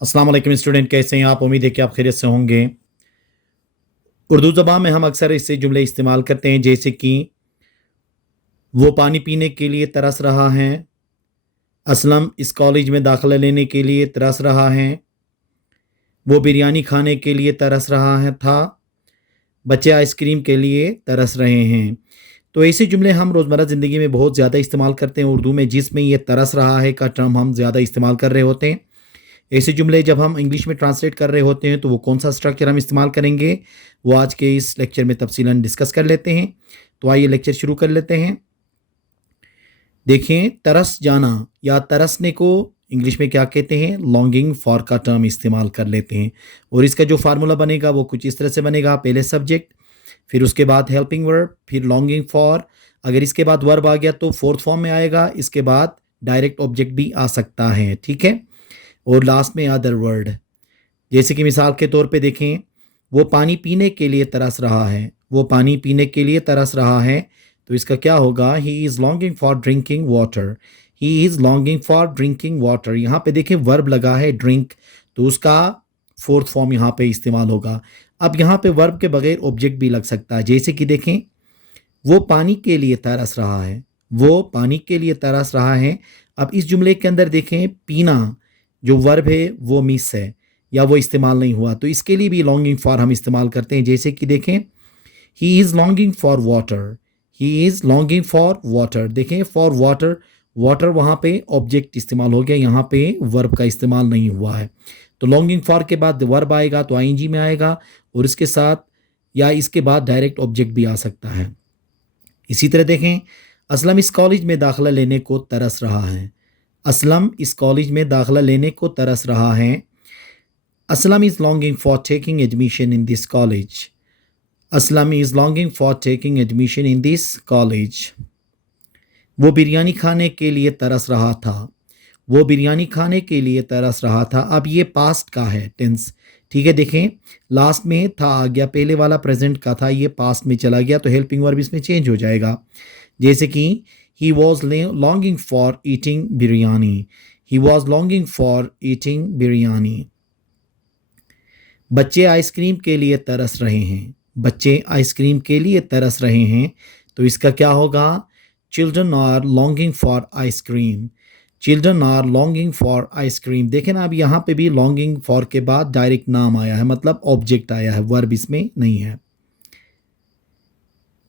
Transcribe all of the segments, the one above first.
अस्सलाम वालेकुम स्टूडेंट, कैसे हैं आप? उम्मीद है कि आप खैरियत से होंगे। उर्दू ज़बान में हम अक्सर ऐसे जुमले इस्तेमाल करते हैं जैसे कि वो पानी पीने के लिए तरस रहा है, असलम इस कॉलेज में दाखिला लेने के लिए तरस रहा है, वो बिरयानी खाने के लिए तरस रहा है था, बच्चे आइसक्रीम के लिए तरस रहे हैं। तो ऐसे जुमले हम रोज़मर्रा ज़िंदगी में बहुत ज़्यादा इस्तेमाल करते हैं उर्दू में, जिसमें ये तरस रहा है का टर्म हम ज़्यादा इस्तेमाल कर रहे होते हैं। ऐसे जुमले जब हम इंग्लिश में ट्रांसलेट कर रहे होते हैं तो वो कौन सा स्ट्रक्चर हम इस्तेमाल करेंगे, वो आज के इस लेक्चर में तफसीलन डिस्कस कर लेते हैं। तो आइए लेक्चर शुरू कर लेते हैं। देखें, तरस जाना या तरसने को इंग्लिश में क्या कहते हैं? लॉन्गिंग फॉर का टर्म इस्तेमाल कर लेते हैं। और इसका जो फार्मूला बनेगा वो कुछ इस तरह से बनेगा। पहले सब्जेक्ट, फिर उसके बाद हेल्पिंग वर्ब, फिर लॉन्गिंग फॉर। अगर इसके बाद वर्ब आ गया तो फोर्थ फॉर्म में आएगा। इसके बाद डायरेक्ट ऑब्जेक्ट भी आ सकता है, ठीक है। और लास्ट में अदर वर्ड। जैसे कि मिसाल के तौर पे देखें, वो पानी पीने के लिए तरस रहा है, वो पानी पीने के लिए तरस रहा है, तो इसका क्या होगा? He is longing for drinking water. He is longing for drinking water. यहाँ पे देखें वर्ब लगा है ड्रिंक, तो उसका फोर्थ फॉर्म यहाँ पे इस्तेमाल होगा। अब यहाँ पे वर्ब के बगैर ऑब्जेक्ट भी लग सकता है। जैसे कि देखें, वो पानी के लिए तरस रहा है, वो पानी के लिए तरस रहा है। अब इस जुमले के अंदर देखें, पीना जो वर्ब है वो मिस है या वो इस्तेमाल नहीं हुआ, तो इसके लिए भी लॉन्गिंग फॉर हम इस्तेमाल करते हैं। जैसे कि देखें, he is longing for water. He is longing for water. देखें, फॉर वाटर, वाटर वहाँ पे ऑब्जेक्ट इस्तेमाल हो गया, यहाँ पे वर्ब का इस्तेमाल नहीं हुआ है। तो लॉन्गिंग फॉर के बाद वर्ब आएगा तो आईएनजी में आएगा, और इसके साथ या इसके बाद डायरेक्ट ऑब्जेक्ट भी आ सकता है। इसी तरह देखें, असलम इस कॉलेज में दाखिला लेने को तरस रहा है। असलम इस कॉलेज में दाखिला लेने को तरस रहा है। Aslam is longing for taking admission in this college. Aslam is longing for taking admission in this college. वो बिरयानी खाने के लिए तरस रहा था। वो बिरयानी खाने के लिए तरस रहा था। अब ये पास्ट का है टेंस, ठीक है। देखें, लास्ट में था आ गया, पहले वाला प्रेजेंट का था, ये पास्ट में चला गया, तो हेल्पिंग वर्ब इसमें चेंज हो जाएगा। जैसे कि he was longing for eating biryani. He was longing for eating biryani. बच्चे आइसक्रीम के लिए तरस रहे हैं। बच्चे आइसक्रीम के लिए तरस रहे हैं, तो इसका क्या होगा? Children are longing for ice cream. Children are longing for ice cream. देखें ना, अब यहाँ पे भी लॉन्गिंग फॉर के बाद डायरेक्ट नाम आया है, मतलब ऑब्जेक्ट आया है, वर्ब इसमें नहीं है।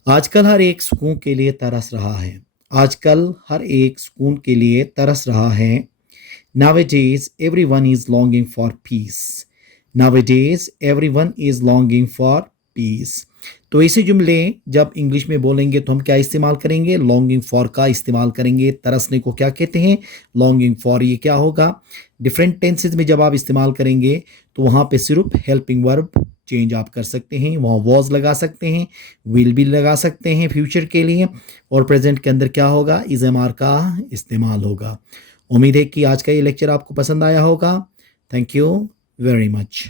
आजकल हर एक सुकून के लिए तरस रहा है। आजकल हर एक सुकून के लिए तरस रहा है। Nowadays, everyone is longing for peace. Nowadays, everyone is longing for peace. तो ऐसे जुमले जब इंग्लिश में बोलेंगे तो हम क्या इस्तेमाल करेंगे? लॉन्गिंग फॉर का इस्तेमाल करेंगे। तरसने को क्या कहते हैं? Longing for. ये क्या होगा? डिफरेंट टेंसेज में जब आप इस्तेमाल करेंगे तो वहाँ पे सिर्फ हेल्पिंग वर्ब चेंज आप कर सकते हैं। वहाँ वॉज लगा सकते हैं, विल भी लगा सकते हैं फ्यूचर के लिए, और प्रेजेंट के अंदर क्या होगा? इज एम आर का इस्तेमाल होगा। उम्मीद है कि आज का ये लेक्चर आपको पसंद आया होगा। Thank you very much.